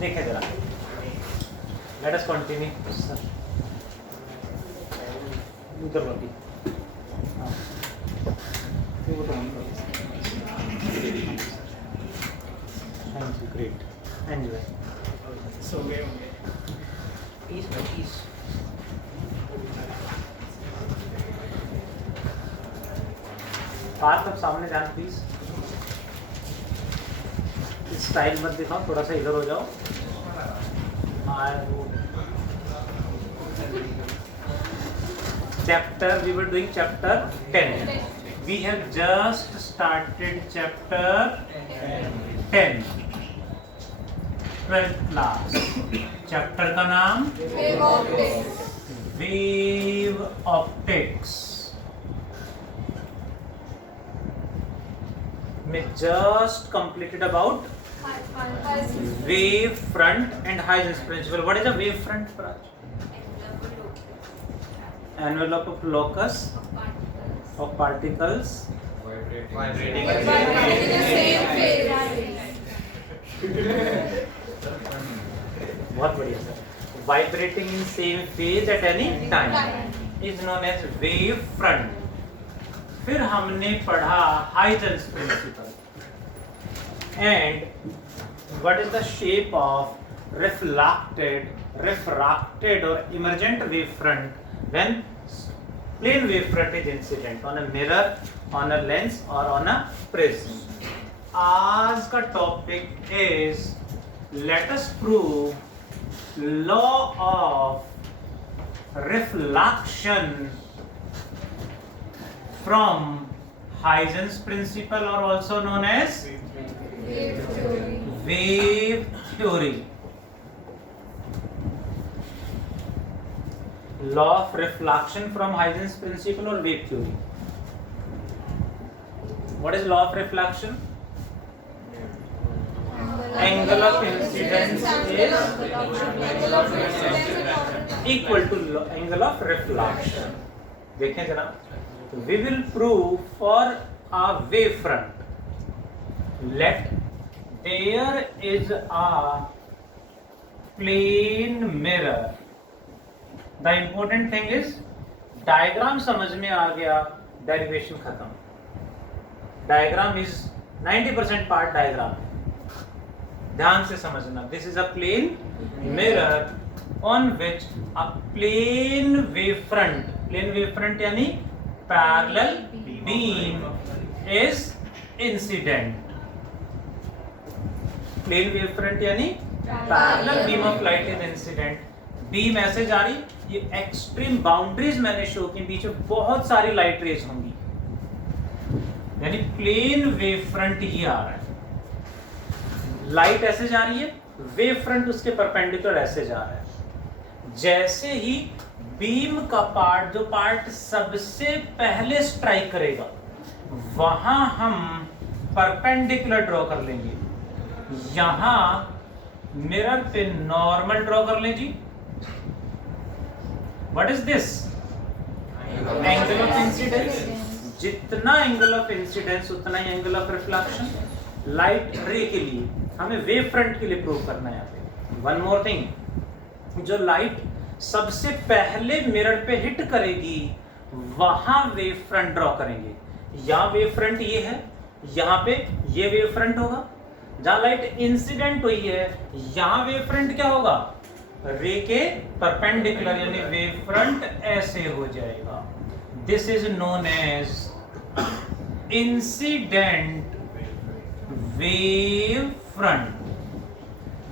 देखे जरा, let us continue sir. उधर लगी, हाँ वो तो थैंक यू, ग्रेट, एंजॉय। सो गए होंगे। Piece bye piece. पार्थ अब सामने ध्यान प्लीज। स्टाइल मत दिखाओ, थोड़ा सा इधर हो जाओ। Chapter, we were doing chapter 10। We have just started chapter 10, 12th class. Chapter का नाम वेव ऑप्टिक्स। में just completed about wave front and Huygens principle. What is a wave front, Praj? Envelope of locus of particles Vibrating बहुत बढ़िया sir. Vibrating in same phase at any time is known as wave front. फिर हमने पढ़ा Huygens principle and what is the shape of refracted और emergent wave front when plane wave front is incident on a mirror, on a lens और on a prism. आज का topic is let us prove law of reflection from Huygens principle or also known as wave theory. Law of reflection from Huygens principle or wave theory. What is law of reflection? Angle of incidence is equal to angle of reflection. देखें जरा, we will prove for a wave front. Let there is a plane mirror. The important thing is diagram समझ में आ गया, derivation खत्म। Diagram is 90% part diagram। ध्यान से समझना। This is a plane mirror on which a plane wave front, plane wave front यानी parallel beam is incident. Plane wave front यानी parallel beam of light is incident. Beam ऐसे जा रही, ये extreme boundaries मैंने शो की, बीच में बहुत सारी लाइट रेज होंगी, यानी प्लेन वेव फ्रंट ये आ रहा है। लाइट ऐसे जा रही है, वेव फ्रंट उसके परपेंडिकुलर ऐसे जा रहा है। जैसे ही बीम का पार्ट, जो पार्ट सबसे पहले स्ट्राइक करेगा, वहां हम परपेंडिकुलर ड्रॉ कर लेंगे। यहां मिरर पे नॉर्मल ड्रॉ कर लें जी। What is this? Angle of incidence. जितना एंगल ऑफ इंसिडेंस उतना ही angle of reflection. Light ray के लिए हमें वेव फ्रंट के लिए प्रूव करना है यहाँ पे। वन मोर थिंग, जो लाइट सबसे पहले मिरर पे हिट करेगी वहां वेव फ्रंट ड्रॉ करेंगे। यहाँ वेव फ्रंट ये है, यहाँ पे ये वेव फ्रंट होगा। जहां लाइट इंसिडेंट हुई है, यहाँ वेव फ्रंट क्या होगा? रे के परपेंडिकुलर, यानी वेव फ्रंट ऐसे हो जाएगा। This is known as incident wave front.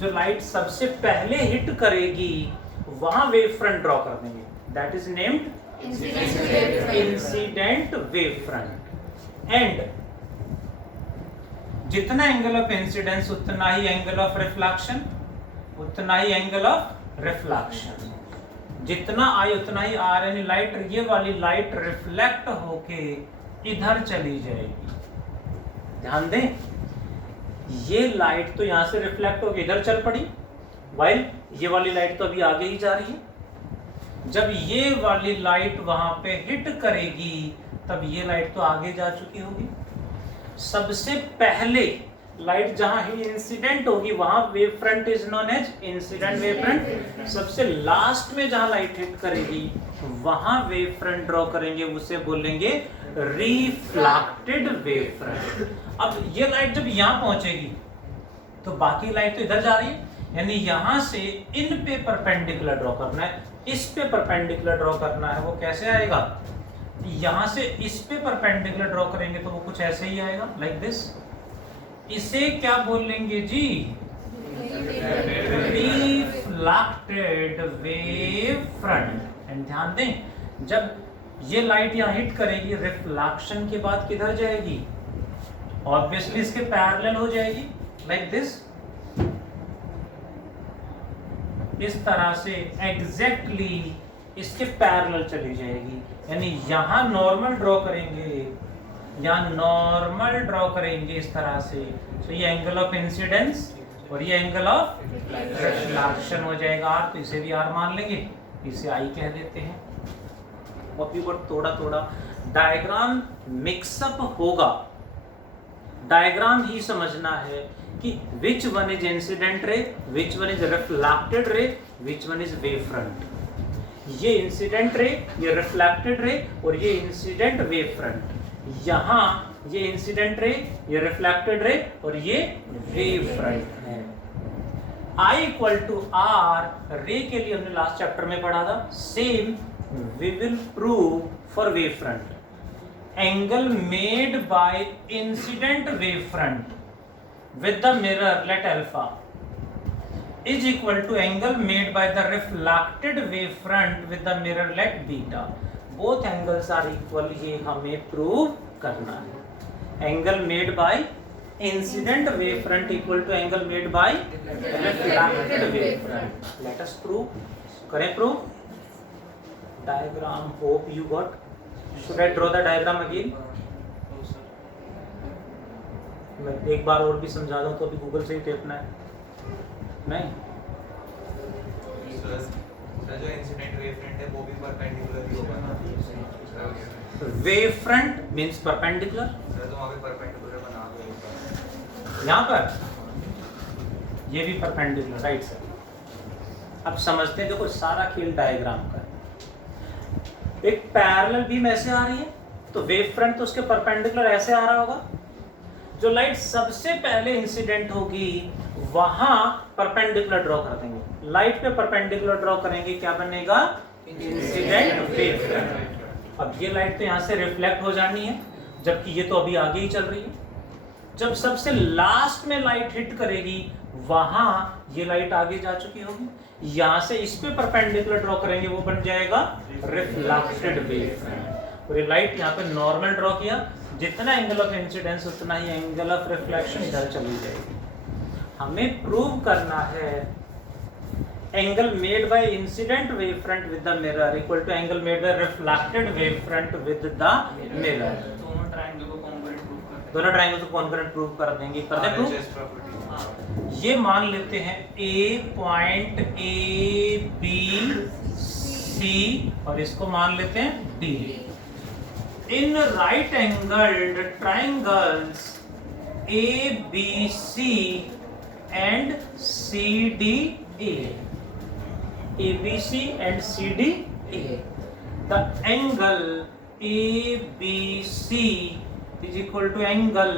जो लाइट सबसे पहले हिट करेगी वहां वेव फ्रंट ड्रॉ कर देंगे, that is named incident wave front. And जितना एंगल ऑफ इंसिडेंस उतना ही एंगल ऑफ रिफ्लेक्शन, उतना ही एंगल ऑफ रिफ्लेक्शन। जितना आई उतना ही आर, यानी लाइट, ये वाली लाइट रिफ्लेक्ट होके इधर चली जाएगी। ध्यान दें, ये लाइट तो यहां से रिफ्लेक्ट होके इधर चल पड़ी, वाइल ये वाली लाइट तो अभी आगे ही जा रही है। जब ये वाली लाइट वहां पे हिट करेगी तब ये लाइट तो आगे जा चुकी होगी। सबसे पहले लाइट जहां ही इंसिडेंट होगी वहां wave front is known as incident wave front. सबसे लास्ट में जहां लाइट हिट करेगी वहां वेव फ्रंट ड्रॉ करेंगे, उसे बोलेंगे रिफ्लेक्टेड वेव फ्रंट। अब ये लाइट जब यहां पहुंचेगी तो बाकी लाइट तो इधर जा रही है, यानी यहां से इन पे परपेंडिकुलर ड्रॉ करना है, इस पे परपेंडिकुलर ड्रॉ करना है। वो कैसे आएगा? यहां से इस पे परपेंडिकुलर ड्रॉ करेंगे तो वो कुछ ऐसे ही आएगा, लाइक दिस। इसे क्या बोलेंगे जी? Reflected wave front. एंड ध्यान दें, जब ये लाइट यहां हिट करेगी, रिफ्लेक्शन के बाद किधर जाएगी? ऑब्वियसली इसके पैरेलल हो जाएगी, लाइक दिस। इस तरह से एग्जैक्टली इसके पैरेलल चली जाएगी, यानी यहां नॉर्मल ड्रॉ करेंगे, यहाँ नॉर्मल ड्रॉ करेंगे इस तरह से, तो ये एंगल ऑफ इंसिडेंस और ये एंगल ऑफ रिफ्लेक्शन हो जाएगा आर। तो इसे भी आर मान लेंगे, इसे आई कह देते हैं। और भी बट थोड़ा थोड़ा डायग्राम मिक्सअप होगा, डायग्राम ही समझना है कि which one is incident ray, which one is reflected ray, which one is wave front. ये इंसिडेंट रे, ये रिफ्लेक्टेड रे और ये इंसिडेंट वेव फ्रंट। यहाँ ये इंसिडेंट रे, ये रिफ्लेक्टेड रे और ये वेव फ्रंट है। I equal to R, ray के लिए हमने लास्ट चैप्टर में पढ़ा था। Same we will prove for wave front. Angle made by incident wave front with the mirror let alpha is equal to angle made by the reflected wave front with the mirror let beta. Both angles are equal, ये हमें prove करना है। Angle made by incident wave front equal to angle made by reflected wave front. Let us prove, करें prove. Diagram hope you got. Should I draw the diagram again? मैं एक बार और भी समझा दूं तो अभी गूगल से ही टेपना है नहीं? जो इंसिडेंट वेव फ्रंट है वो भी परपेंडिकुलर ही होगा ना? Wave front means perpendicular. Sir तो वहां पे परपेंडिकुलर बना दो, यहाँ पर ये भी परपेंडिकुलर, राइट सर। अब समझते हैं, देखो सारा खेल डायग्राम का है। एक पैरेलल बीम ऐसे आ रही है तो वेव फ्रंट तो उसके परपेंडिकुलर ऐसे आ रहा होगा। जो लाइट सबसे पहले इंसिडेंट होगी वहां परपेंडिकुलर ड्रॉ कर देंगे, लाइट पे परपेंडिकुलर ड्रॉ करेंगे, क्या बनेगा? Incident wave front. अब ये लाइट तो यहां से रिफ्लेक्ट हो जानी है, जबकि ये तो अभी आगे ही चल रही है। जब सबसे लास्ट में लाइट हिट करेगी वहां ये लाइट आगे जा चुकी होगी, यहां से इस पे परपेंडिकुलर ड्रॉ करेंगे, वो बन जाएगा रिफ्लेक्टेड वेव फ्रंट। और ये लाइट यहाँ पे नॉर्मल ड्रॉ किया, जितना एंगल ऑफ इंसिडेंस उतना ही एंगल ऑफ रिफ्लेक्शन इधर चली जाएगी। हमें प्रूव करना है angle made by incident wave front with the mirror equal to angle made by reflected wave front with the mirror. दोनों ट्रायंगल को कॉन्करेंट प्रूव कर, दोनों ट्रायंगल को कॉन्करेंट प्रूव कर देंगे। कर दे प्रूव। ये मान लेते हैं ए पॉइंट ए बी सी और इसको मान लेते हैं D. In right angled triangles ABC and CDA, ABC and CDA, the angle ABC is equal to angle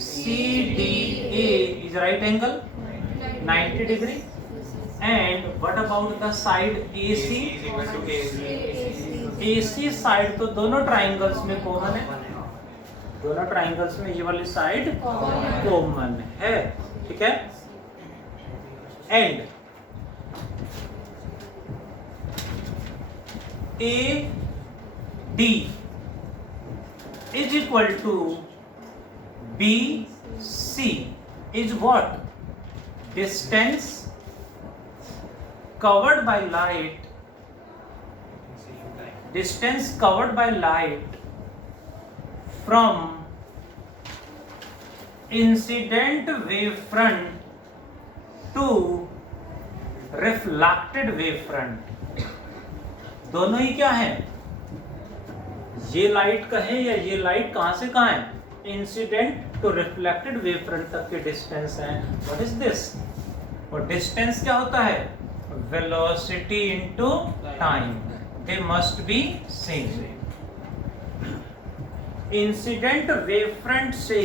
CDA is right angle 90 degree. And what about the side AC? AC side तो दोनों triangles में common है, दोनों triangles में ये वाली side common है, ठीक है। And A D is equal to B C is what? Distance covered by light, distance covered by light from incident wave front to reflected wave front। दोनों ही क्या है? ये लाइट कहें या ये लाइट कहां से कहां है? Incident to reflected wave front तक के डिस्टेंस है। What is this? और डिस्टेंस क्या होता है? Velocity into time, they must be same. Incident wave front से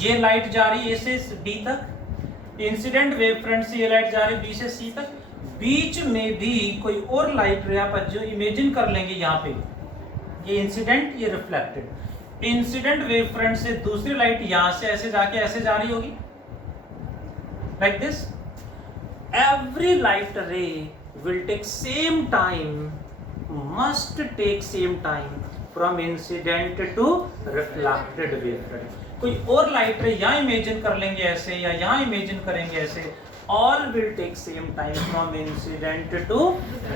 ये लाइट जा रही है A से B तक, इंसिडेंट वेव फ्रंट से ये लाइट जा रही है B से C तक, बीच में भी कोई और लाइट रे आप जो इमेजिन कर लेंगे यहाँ पे, ये इंसिडेंट ये रिफ्लेक्टेड। इंसिडेंट वेव फ्रंट से दूसरी लाइट यहां से ऐसे जाके ऐसे जा रही होगी, like this. Every light ray will take same time, must take same time from incident to reflected wave front. कोई और लाइट रे यहाँ इमेजिन कर लेंगे ऐसे या यहाँ इमेजिन करेंगे ऐसे, all will take same time from incident to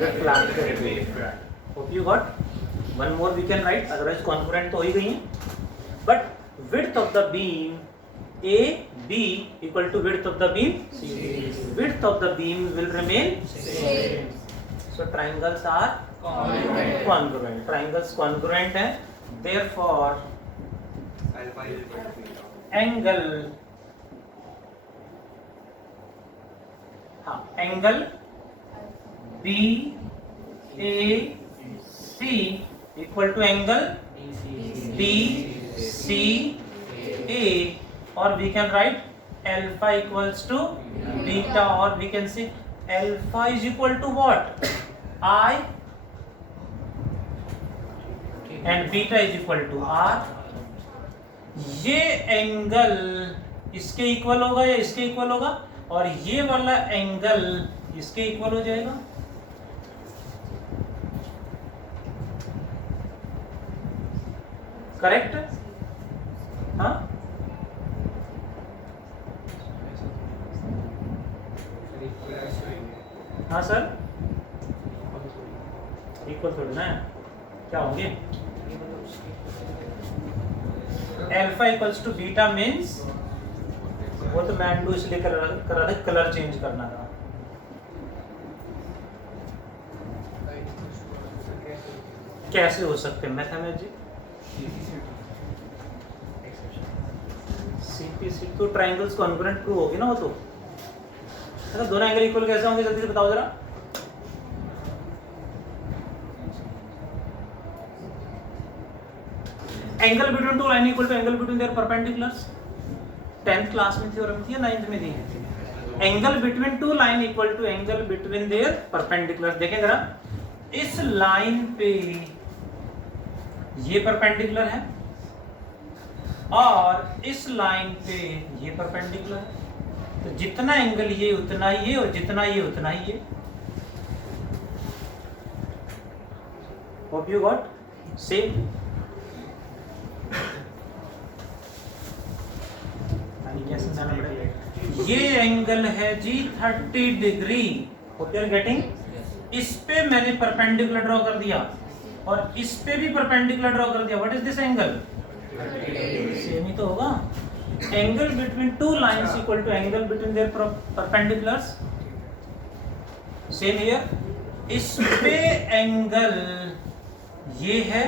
reflected wave front. Hope you got. One more we can write, otherwise congruent तो हो ही गई है. But width of the beam AB equal to width of the beam CD. Width of the beam will remain same. So triangles are congruent. Triangles congruent है. Therefore alpha is equal to beta. angle angle B A C equal to angle B C A, और we can write alpha equals to beta, और we can say alpha is equal to what? I, and beta is equal to R. ये angle इसके equal होगा या इसके equal होगा, और ये वाला एंगल इसके इक्वल हो जाएगा। करेक्ट? हाँ, हाँ सर, इक्वल थोड़ी ना, क्या होंगे? Alpha equals to beta means, वो तो मैं डू इसलिए कर रहा था, कलर चेंज करना था। कैसे हो सकते हैं मैथमेटिक्स? सीपीसी तो ट्रायंगल्स कॉन्ग्रुएंट प्रूव होगी ना वो तो। अच्छा, दोनों एंगल इक्वल कैसे होंगे जल्दी से बताओ जरा। Angle between two line equal to angle between their perpendiculars. 10th class में थ्योरम थी या 9th में थी? Angle between two line equal to angle between their perpendicular. देखें जरा, इस लाइन पे ये परपेंडिकुलर है और इस लाइन पे ये परपेंडिकुलर है, तो जितना एंगल ये उतना ये और जितना ये उतना ही ये। Hope you got same. ये एंगल है जी 30 degree. Hope you are getting. इस पे मैंने परपेंडिकुलर ड्रॉ कर दिया और इस पे भी परपेंडिकुलर ड्रॉ कर दिया। What is this angle? Same ही तो होगा। Angle between two lines equal to angle between their perpendiculars. Same here. इस पे एंगल ये है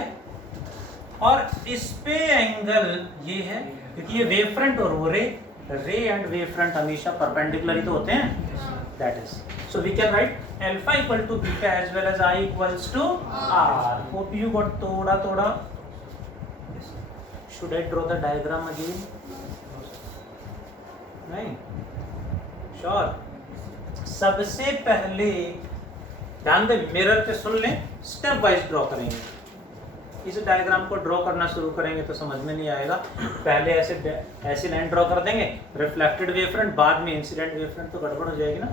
और इस पे एंगल ये है, क्योंकि ये वेव फ्रंट और वो रे एंड वेव फ्रंट हमेशा परपेंडिकुलर ही तो होते हैं। That is, so we can write alpha equal to beta as well as I equals to R. Hope you got थोड़ा। Should I draw the diagram again? नहीं, sure. सबसे पहले ध्यान दे, मिरर पे सुन लें, स्टेप वाइज ड्रॉ करेंगे। इस diagram को ड्रॉ करना शुरू करेंगे तो समझ में नहीं आएगा। पहले ऐसे लाइन ड्रॉ कर देंगे, रिफ्लेक्टेड वेव फ्रंट, बाद में इंसिडेंट वेव फ्रंट, तो गड़बड़ हो जाएगी ना।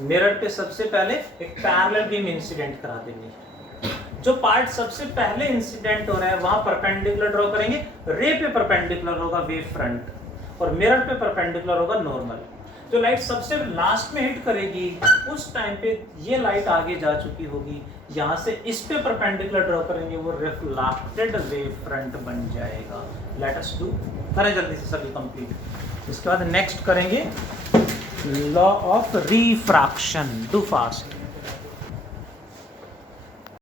मिरर पे सबसे पहले एक पैरेलल बीम इंसिडेंट करा देंगे। जो पार्ट सबसे पहले इंसिडेंट हो रहा है वहां परपेंडिकुलर ड्रॉ करेंगे। रे पे परपेंडिकुलर होगा वेव फ्रंट और मिरर पे परपेंडिकुलर होगा नॉर्मल। जो लाइट सबसे लास्ट में हिट करेगी उस टाइम पे ये लाइट आगे जा चुकी होगी, यहाँ से इस पे परपेंडिकुलर ड्रॉ करेंगे, वो रिफ्लेक्टेड वेव फ्रंट बन जाएगा। लेट अस डू, करें जल्दी से सभी कंप्लीट। इसके बाद नेक्स्ट करेंगे law of refraction. Do fast.